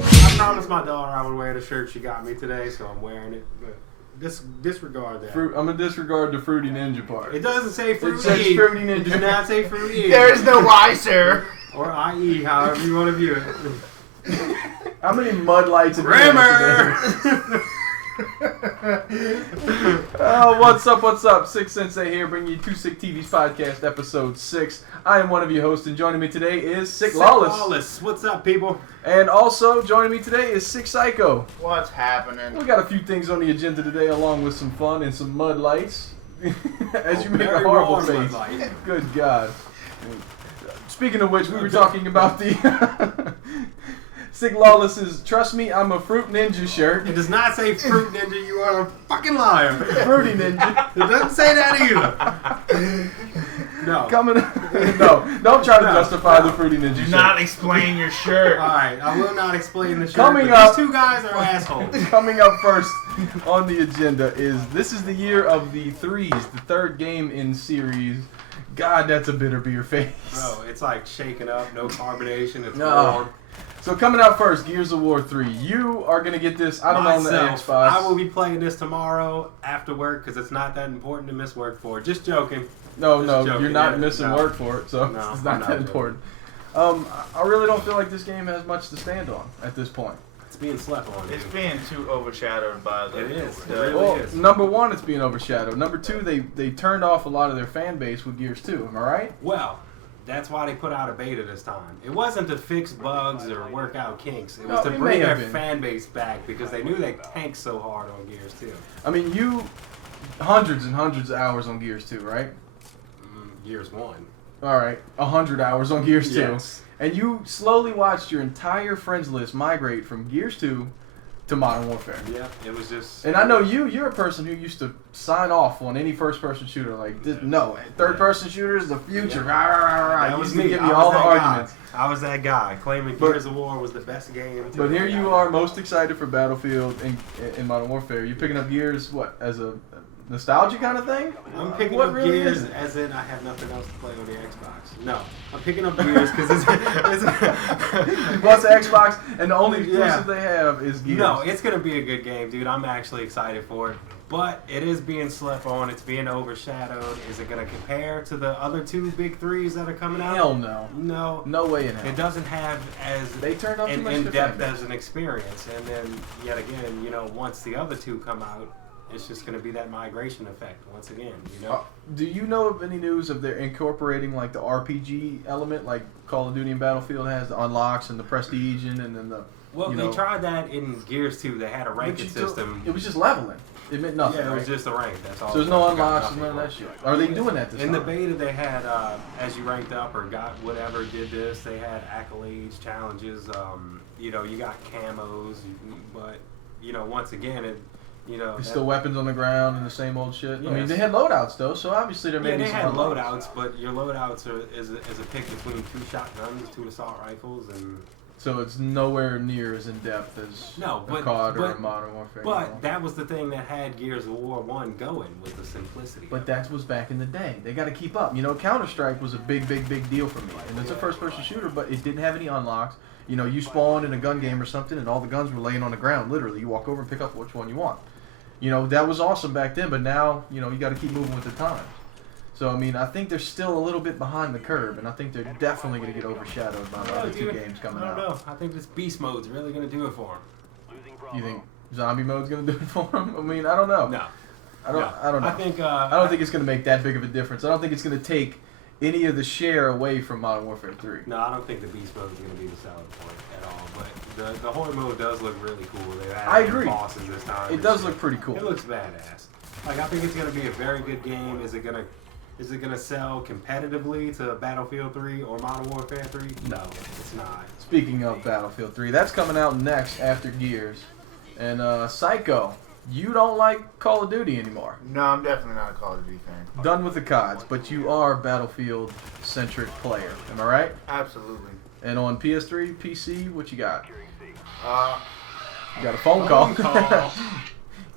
I promised my daughter I would wear the shirt she got me today, so I'm wearing it. But disregard that. I'm gonna disregard the Fruity Ninja part. It doesn't say Fruity. It says Fruity Ninja. It does not say Fruity. There is no Y, sir. Or IE, however you want to view it. How many mud lights have you Grammar! had today? Oh, what's up? SIK Sensei here, bringing you 2SikTv's podcast, episode 6. I am one of your hosts, and joining me today is SIK LAWLESS. What's up, people? And also joining me today is SYK SYKO. What's happening? We got a few things on the agenda today, along with some fun and some mud lights. As you make a very horrible wrong, face. Mud Light. Good God. Speaking of which, we were talking about the SIK LAWLESS's "Trust Me, I'm a Fruit Ninja" shirt. It does not say Fruit Ninja. You are a fucking liar. Fruity Ninja. It doesn't say that either. No. No, don't try to justify the Fruity Ninja Do shirt. not explain your shirt. Alright, I will not explain the shirt. Coming but up- these two guys are assholes. Coming up first on the agenda this is the year of the threes, the third game in series. God, that's a bitter beer face. Bro, it's like shaking up, no carbonation, it's No. warm. So coming out first, Gears of War 3. You are going to get this, I don't know, on the Xbox. I will be playing this tomorrow after work because it's not that important to miss work for. Just joking. No, Just joking. you're not Yeah, missing no. work for it, so No, it's I'm not not that joking. important. I really don't feel like this game has much to stand on at this point. It's being slept on. It's dude. being too overshadowed by the. It is. the- It really Well, is. number one, it's being overshadowed. Number two, they turned off a lot of their fan base with Gears 2. Am I right? Well, that's why they put out a beta this time. It wasn't to fix bugs or work out kinks. It was No, to it bring may their have been. fan base back because they knew they tanked so hard on Gears 2. I mean, you hundreds and hundreds of hours on Gears 2, right? Gears 1. All right, 100 hours on Gears 2. Yes. And you slowly watched your entire friends list migrate from Gears 2 to Modern Warfare. Yep, it was just... And I know you're a person who used to sign off on any first-person shooter. Like, no, third-person shooter is the future. Yeah. Rah, rah, rah, rah. That You was used to me. give I me was all the that guy. arguments. I was that guy claiming But- Gears of War was the best game. But here you are, most excited for Battlefield in Modern Warfare. You're picking up Gears, what, as a nostalgia kind of thing? I'm picking What up really Gears is it? as in I have nothing else to play on the Xbox. No, I'm picking up Gears because it's You bought the Xbox, and the only exclusive they have is Gears. No, it's gonna be a good game, dude. I'm actually excited for it. But it is being slept on. It's being overshadowed. Is it gonna compare to the other two big threes that are coming out? Hell no. No. No way in hell. It doesn't have as They turned off too much in to depth fan as an experience. And then yet again, once the other two come out, it's just gonna be that migration effect once again. Do you know of any news of they're incorporating like the RPG element, like Call of Duty and Battlefield has the unlocks and the prestige and then the. Well, they tried that in Gears 2. They had a ranking system. It was just leveling. It meant nothing. Yeah, it right? was just a rank. That's all. So there's no Got unlocks nothing and none of that for shit. it. Are they doing that this In time? the beta, they had as you ranked up or got whatever did this, they had accolades, challenges. You got camos, but once again, There's still weapons on the ground and the same old shit. I mean, Yes. they had loadouts though, so obviously there may be they some had unlocks. loadouts, but your loadouts is a pick between 2 shotguns, 2 assault rifles, and So it's nowhere near as in depth as No, a but- COD or a but- Modern Warfare. but that was the thing that had Gears of War 1 going, was the simplicity. But that was back in the day. They got to keep up. Counter-Strike was a big deal for me. And it's a first-person shooter, but it didn't have any unlocks. You spawned in a gun game or something, and all the guns were laying on the ground, literally. You walk over and pick up which one you want. That was awesome back then, but now, you got to keep moving with the times. So, I mean, I think they're still a little bit behind the curve, and I think they're definitely going to get overshadowed by the other two games coming out. I don't know. I think this beast mode's really going to do it for him. You think zombie mode's going to do it for them? I mean, I don't know. No. I don't know. I think I don't think it's going to make that big of a difference. I don't think it's going to take any of the share away from Modern Warfare 3. No, I don't think the beast mode is going to be the selling point at all. But the horde mode does look really cool. They I added agree. bosses this time. It does look pretty cool. It looks badass. I think it's going to be a very good game. Is it going to sell competitively to Battlefield 3 or Modern Warfare 3? No, it's not. Speaking of Battlefield 3, that's coming out next after Gears. And SYKO, you don't like Call of Duty anymore. No, I'm definitely not a Call of Duty fan. Done with the CODs, but you are a Battlefield-centric player. Am I right? Absolutely. And on PS3, PC, what you got? Uh, You got a phone call.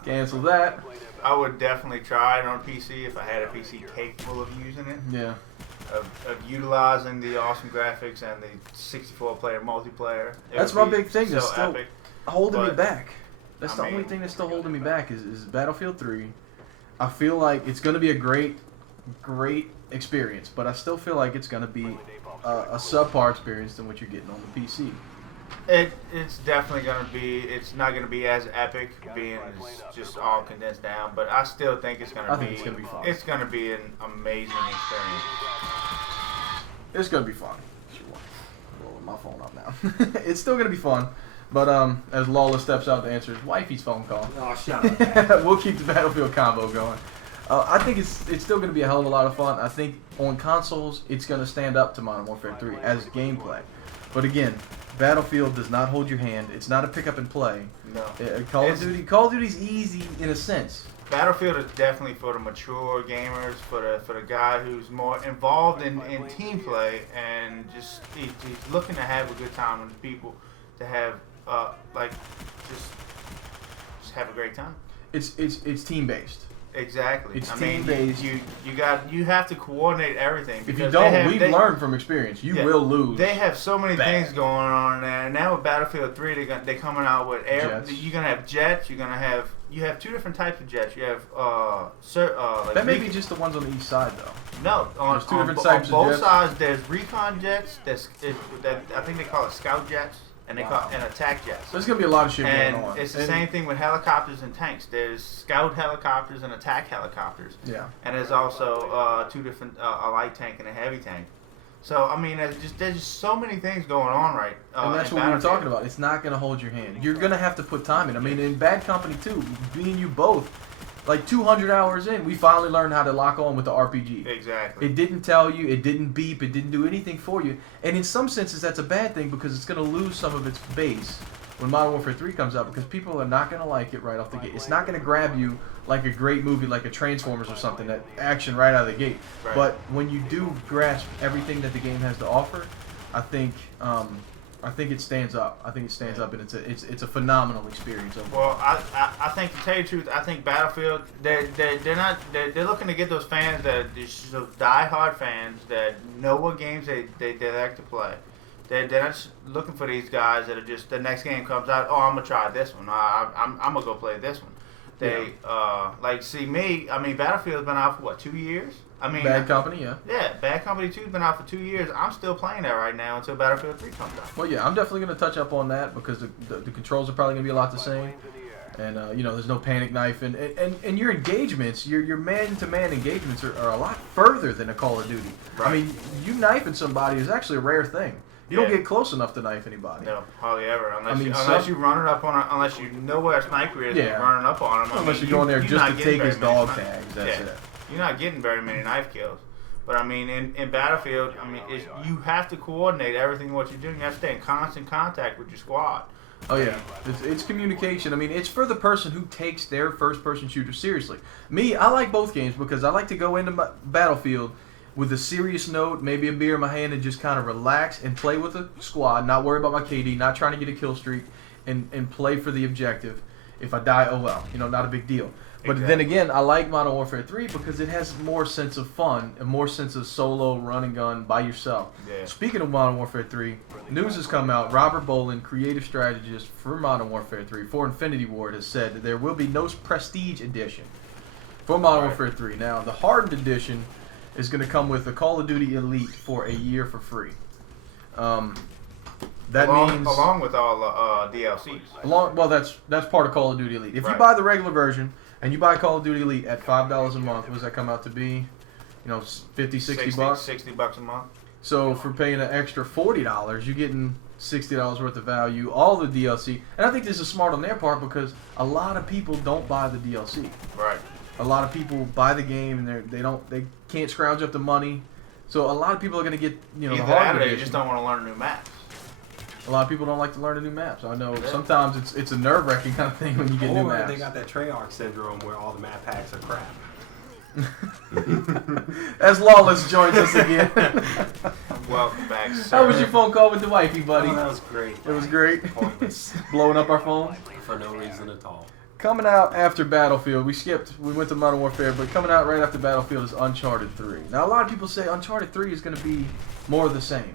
Cancel that. I would definitely try it on PC if I had a PC capable of using it. Yeah. Of utilizing the awesome graphics and the 64-player multiplayer. That's my big thing. That's still epic. holding me But, back. That's the only thing that's still holding me back is Battlefield 3. I feel like it's going to be a great experience, but I still feel like it's going to be a subpar experience than what you're getting on the PC. It's definitely going to be. It's not going to be as epic, being just all condensed down. But I still think it's going to be. It's going to be fun. It's going to be an amazing experience. It's going to be fun. Rolling my phone up now. It's still going to be fun. But as Lawless steps out to answer his wifey's phone call, Oh, shut up. we'll keep the Battlefield combo going. I think it's still going to be a hell of a lot of fun. I think on consoles, it's going to stand up to Modern Warfare 3 as gameplay. But again, Battlefield does not hold your hand. It's not a pick up and play. No. Call of Duty's easy in a sense. Battlefield is definitely for the mature gamers, for the guy who's more involved in team play and just he's looking to have a good time with people, to have just have a great time. It's team based. Exactly. It's I mean, team-based. you have to coordinate everything. If you don't, we've learned from experience. You will lose. They have so many bad. things going on there. And now with Battlefield 3, they're coming out with air. Jets. You're gonna have jets. You have two different types of jets. You have like that may be just the ones on the east side though. no, There's two different types on of both jets. sides. There's recon jets. I think they call it scout jets, and they call and attack jets. There's gonna be a lot of shit And going on. it's the same thing with helicopters and tanks. There's scout helicopters and attack helicopters. Yeah. And there's also two different, a light tank and a heavy tank. So I mean, there's just so many things going on, right? And that's in what we were Battlefield. talking about. It's not going to hold your hand. You're going to have to put time in. I mean, in Bad Company 2, me and you both, like 200 hours in, we finally learned how to lock on with the RPG. Exactly. It didn't tell you, it didn't beep, it didn't do anything for you. And in some senses, that's a bad thing because it's going to lose some of its base when Modern Warfare 3 comes out because people are not going to like it right off the gate. It's not going to grab you like a great movie like a Transformers or something, that action right out of the gate. Right. But when you do grasp everything that the game has to offer, I think it stands up. I think it stands up, and it's a phenomenal experience. Well, I think to tell you the truth, I think Battlefield they're looking to get those fans that are just those diehard fans that know what games they like to play. They're not just looking for these guys that are just the next game comes out. Oh, I'm gonna try this one. I'm gonna go play this one. See me. I mean, Battlefield's been out for what, 2 years? I mean, Bad Company, yeah. Yeah, Bad Company 2's been out for 2 years. I'm still playing that right now until Battlefield 3 comes out. Well, yeah, I'm definitely going to touch up on that because the controls are probably going to be a lot the same. And, there's no panic knife. And your engagements, your man-to-man engagements are a lot further than a Call of Duty. Right. I mean, you knifing somebody is actually a rare thing. You don't Yeah. get close enough to knife anybody. No, hardly ever. I mean, Unless you run it up on, unless you know where a sniper is, Yeah. and you're running up on him. Unless you're going there just to take his dog tags. That's Yeah. it. You're not getting very many knife kills. But I mean, in Battlefield, I mean, you have to coordinate everything what you're doing. You have to stay in constant contact with your squad. Oh yeah, it's communication. I mean, it's for the person who takes their first-person shooter seriously. Me, I like both games because I like to go into Battlefield with a serious note, maybe a beer in my hand, and just kind of relax and play with a squad, not worry about my KD, not trying to get a kill streak, and play for the objective. If I die, oh well, not a big deal. But Exactly. then again, I like Modern Warfare 3 because it has more sense of fun and more sense of solo run and gun by yourself. Yeah. Speaking of Modern Warfare 3, news has come out. Robert Boland, creative strategist for Modern Warfare 3 for Infinity Ward, has said that there will be no Prestige Edition for Modern Warfare 3. Now, the Hardened Edition is going to come with the Call of Duty Elite for a year for free. That means along with all DLCs. well, that's part of Call of Duty Elite. If you Right. buy the regular version and you buy Call of Duty Elite at $5 a month, what does that come out to be? 50, 60 bucks. $60 a month. So for paying an extra $40, you're getting $60 worth of value, all the DLC. And I think this is smart on their part because a lot of people don't buy the DLC. Right. A lot of people buy the game and they can't scrounge up the money. So a lot of people are going to get the Either that hard or they edition. just don't want to learn new maps. A lot of people don't like to learn the new maps. I know Yeah. sometimes it's a nerve-wracking kind of thing when you get new Or maps. they got that Treyarch syndrome where all the map packs are crap. As Lawless joins us again. Welcome back, sir. How was your phone call with the wifey, buddy? Oh, that was great. It was great. Pointless. Blowing up our phones. For no reason at all. Coming out after Battlefield, we went to Modern Warfare, but coming out right after Battlefield is Uncharted 3. Now, a lot of people say Uncharted 3 is going to be more of the same.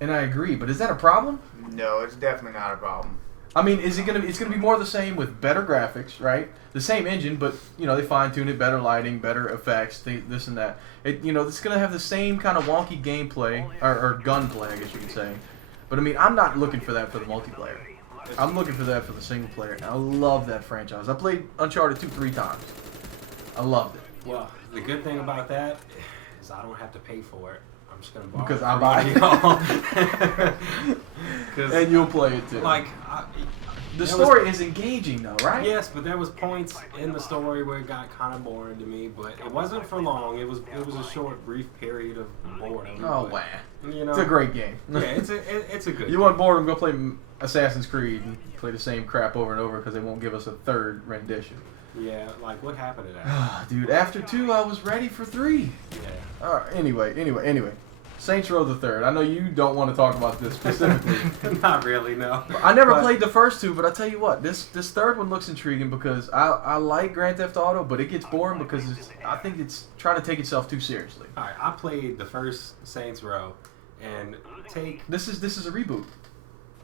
And I agree, but is that a problem? No, it's definitely not a problem. I mean, it's going to be more of the same with better graphics, right? The same engine, but, you know, they fine-tune it, better lighting, better effects, this and that. You know, it's going to have the same kind of wonky gameplay, or gunplay, I guess you could say. But, I mean, I'm not looking for that for the multiplayer. I'm looking for that for the single player. And I love that franchise. I played Uncharted 2 3 times. I loved it. Well, the good thing about that is I don't have to pay for it. I'm just gonna borrow Because it I buy it. And you'll play it too. Like, the story is engaging though, right? Yes, but there was points in the story where it got kind of boring to me. But it wasn't for long. It was a short, brief period of boredom. Oh, but, wow. You know, It's a great game. Yeah, it's a good. You game. want boredom? Go play Assassin's Creed and play the same crap over and over because they won't give us a third rendition. Yeah, like what happened to that? Dude, after 2, I was ready for 3. Yeah. All right, anyway. Saints Row the Third. I know you don't want to talk about this specifically. Not really, no. I never played the first 2, but I tell you what, this third one looks intriguing because I like Grand Theft Auto, but it gets boring because I think it's trying to take itself too seriously. All right, I played the first Saints Row, and This is a reboot.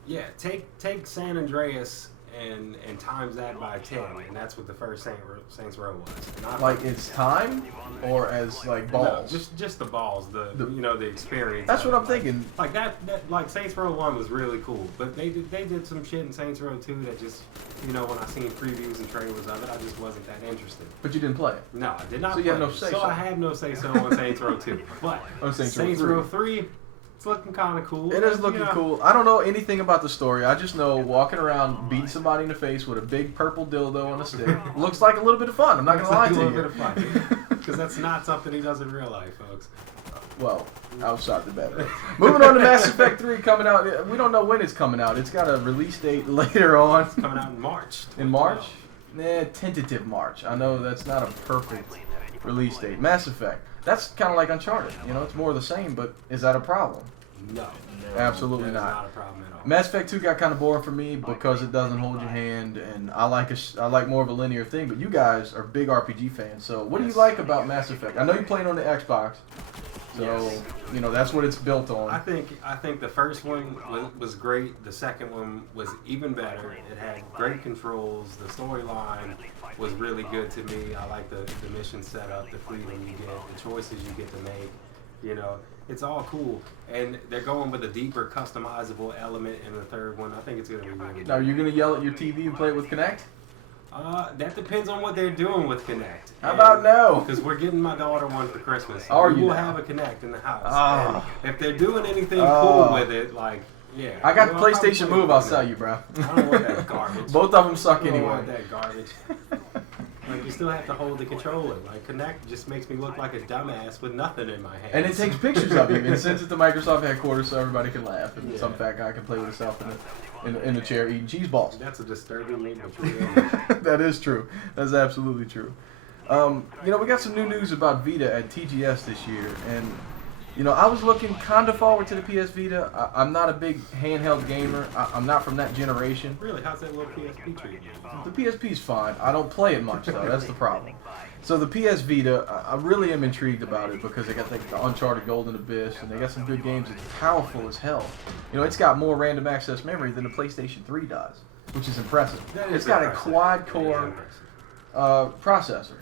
Yeah, take San Andreas and times that by 10, and that's what the first Saints Row was. And Like it's time, or as like balls. No, just the balls, the experience. That's what I'm thinking. Like that like Saints Row 1 was really cool, but they did some shit in Saints Row 2 that just, you know, when I seen previews and trailers of it, I just wasn't that interested. But you didn't play it. No, I did not. So you have no say. So I have no say so on Saints Row 2, but Saints Row 3. It's looking kind of cool. It is looking cool. I don't know anything about the story. I just know walking around beating somebody in the face with a big purple dildo on a stick looks like a little bit of fun. I'm not going to lie to you. A little bit of fun. Because that's not something he does in real life, folks. Well, outside the battery. Moving on to Mass Effect 3 coming out. We don't know when it's coming out. It's got a release date later on. It's coming out in March. In March? Tentative March. I know that's not a perfect release date. Mass Effect. That's kind of like Uncharted. You know, it's more of the same, but is that a problem? No. Absolutely not. not. Not a problem at all. Mass Effect 2 got kind of boring for me because it doesn't hold your hand, and I like more of a linear thing, but you guys are big RPG fans, so what do you like about Mass Effect? I know you played on the Xbox, so, you know, that's what it's built on. I think the first one was great. The second one was even better. It had great controls. The storyline was really good to me. I like the mission setup, the freedom you get, the choices you get to make. You know, it's all cool. And they're going with a deeper customizable element in the third one. I think it's going to be really good. Now, are you going to yell at your TV and play it with Kinect? That depends on what they're doing with Kinect. How about no? Because we're getting my daughter one for Christmas. Are we you will now? have a Kinect in the house. Oh. And if they're doing anything cool with it, like, yeah. I got the I'll probably PlayStation play Move, it. I'll sell you, bro. I don't want that garbage. Both of them suck I don't anyway. want that garbage. Like, you still have to hold the controller. Like, Kinect just makes me look like a dumbass with nothing in my hand. And it takes pictures of you and sends it to Microsoft headquarters so everybody can laugh. And some fat guy can play with himself in the chair eating cheese balls. That's a disturbing me, but real. That is true. That's absolutely true. You know, we got some new news about Vita at TGS this year, and you know, I was looking kind of forward to the PS Vita. I'm not a big handheld gamer. I'm not from that generation. Really, how's that little PSP treat you? The PSP's fine. I don't play it much though. That's the problem. So the PS Vita, I really am intrigued about it because they got the Uncharted Golden Abyss, and they got some good games. It's powerful as hell. You know, it's got more random access memory than the PlayStation 3 does, which is impressive. It's got a quad-core processor,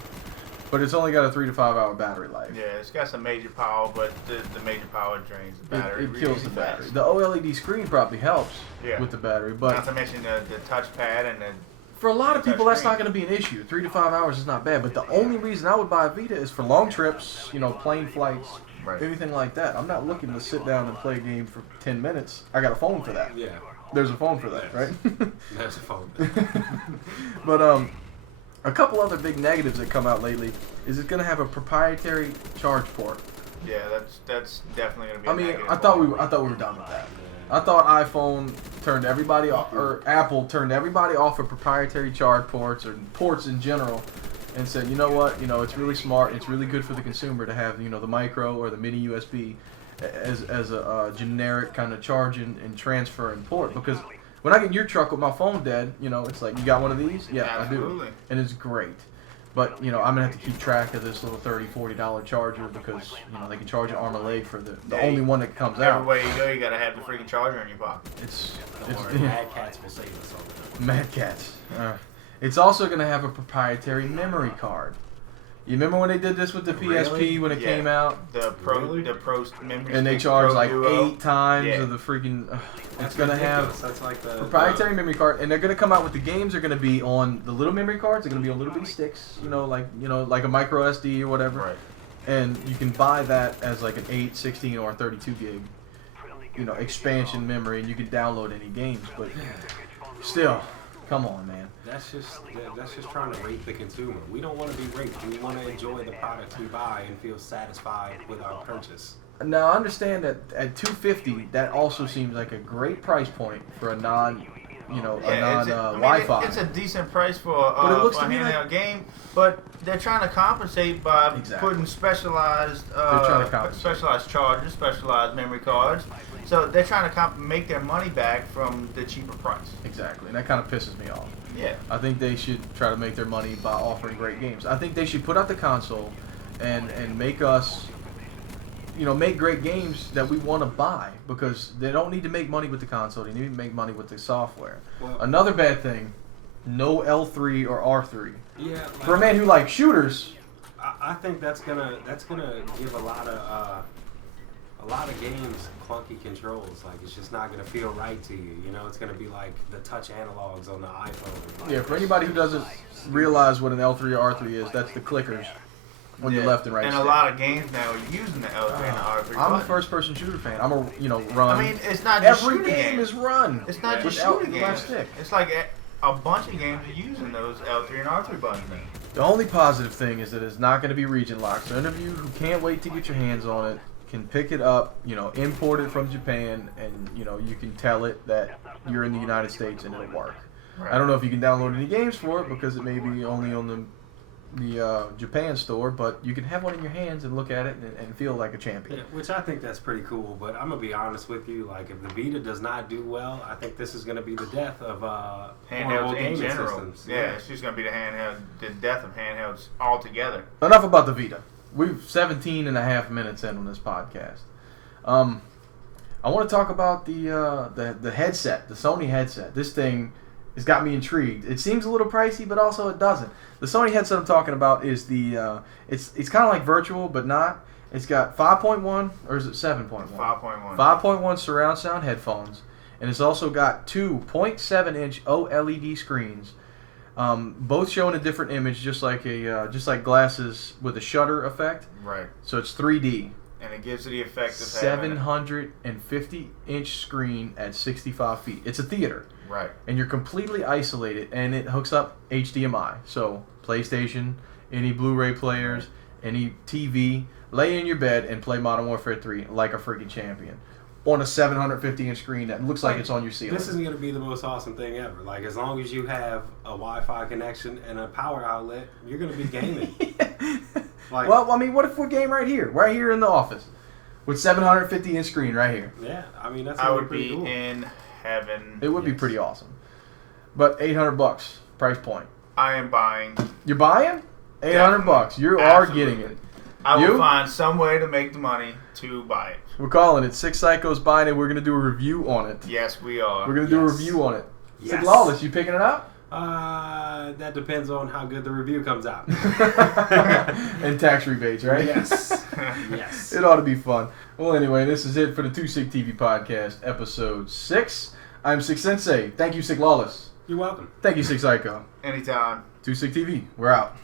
but it's only got a 3 to 5 hour battery life. Yeah, it's got some major power, but the major power drains the battery. It kills the battery. The OLED screen probably helps with the battery, but not to mention the touchpad and the. For a lot of people, that's not going to be an issue. 3 to 5 hours is not bad, but the only reason I would buy a Vita is for long trips, you know, plane flights, anything like that. I'm not looking to sit down and play a game for 10 minutes. I got a phone for that. Yeah. There's a phone for that, right? There's a phone. But a couple other big negatives that come out lately is it's going to have a proprietary charge port. Yeah, that's definitely going to be. I mean, I thought we were done with that. I thought iPhone turned everybody off, or Apple turned everybody off of proprietary charge ports or ports in general, and said, you know what, you know, it's really smart, it's really good for the consumer to have, you know, the micro or the mini USB as a generic kind of charge and transfer and port, because when I get in your truck with my phone dead, you know, it's like, you got one of these? Yeah, Absolutely. I do. And it's great. But, you know, I'm going to have to keep track of this little $30, $40 charger because, you know, they can charge an arm and a leg for the only one that comes out. Everywhere you go, you got to have the freaking charger in your pocket. It's Mad Cats will save us all. Mad Cats. It's also going to have a proprietary memory card. You remember when they did this with the PSP when it came out? The Pro memory. And they charged like 8 times of the freaking. It's gonna have that's like the proprietary memory card, and they're gonna come out with the games. Are gonna be on the little memory cards. They're gonna be on little bitty sticks. You know, like a micro SD or whatever. Right. And you can buy that as like an 8, 16, or 32 gig. You know, expansion memory, and you can download any games. But still. Come on, man. That's just trying to rape the consumer. We don't want to be raped. We want to enjoy the products we buy and feel satisfied with our purchase. Now, I understand that at $250, that also seems like a great price point for a Wi-Fi. It's a decent price for a handheld game, but they're trying to compensate by putting specialized chargers, specialized memory cards. So they're trying to make their money back from the cheaper price. Exactly, and that kind of pisses me off. Yeah. I think they should try to make their money by offering great games. I think they should put out the console and make us, you know, make great games that we want to buy, because they don't need to make money with the console. They need to make money with the software. Well, another bad thing, no L3 or R3. Yeah. For a man who likes shooters, I think that's gonna give a lot of games clunky controls. Like, it's just not gonna feel right to you. You know, it's gonna be like the touch analogs on the iPhone. Like, yeah, for anybody who doesn't realize what an L3 or R3 is, that's the clickers on your left and right and stick. A lot of games now are using the L3 and the R3. I'm a first-person shooter fan. I'm a run. I mean, it's not just every shooting game games. is run. It's not just shooting games. It's like a bunch of games are using those L3 and R3 buttons now. The only positive thing is that it's not going to be region locked. So any of you who can't wait to get your hands on it can pick it up, you know, import it from Japan, and you know, you can tell it that you're in the United States and it'll work. Right. I don't know if you can download any games for it because it may be only on the Japan store, but you can have one in your hands and look at it and feel like a champion. Yeah, which I think that's pretty cool, but I'm going to be honest with you, like, if the Vita does not do well, I think this is going to be the death of handhelds in general. Systems. Yeah, it's just going to be the death of handhelds altogether. Enough about the Vita. We've 17 and a half minutes in on this podcast. I want to talk about the headset, the Sony headset. This thing has got me intrigued. It seems a little pricey, but also it doesn't. The Sony headset I'm talking about is it's kind of like virtual, but not. It's got 5.1, or is it 7.1? 5.1. 5.1 surround sound headphones, and it's also got two 0.7-inch OLED screens, both showing a different image, just like glasses with a shutter effect. Right. So it's 3D. And it gives it the effect of 750-inch screen at 65 feet. It's a theater. Right. And you're completely isolated, and it hooks up HDMI. So PlayStation, any Blu-ray players, any TV, lay in your bed and play Modern Warfare 3 like a freaking champion on a 750-inch screen that looks like it's on your ceiling. This is going to be the most awesome thing ever. Like, as long as you have a Wi-Fi connection and a power outlet, you're going to be gaming. Like, well, I mean, what if we game right here in the office, with 750-inch screen right here? Yeah, I mean, that's. I would pretty be cool. in heaven. It would be pretty awesome. But $800 price point. I am buying. You're buying? $800. You are getting it. I will find some way to make the money to buy it. We're calling it SIK SYKO's buying it. We're going to do a review on it. Yes, we are. We're going to do a review on it. SIK LAWLESS, you picking it up? That depends on how good the review comes out. And tax rebates, right? Yes. Yes. It ought to be fun. Well, anyway, this is it for the 2SikTv podcast, episode 6. I'm SIK Sensei. Thank you, SIK LAWLESS. You're welcome. Thank you, SIK SYKO. Anytime. 2SikTv. We're out.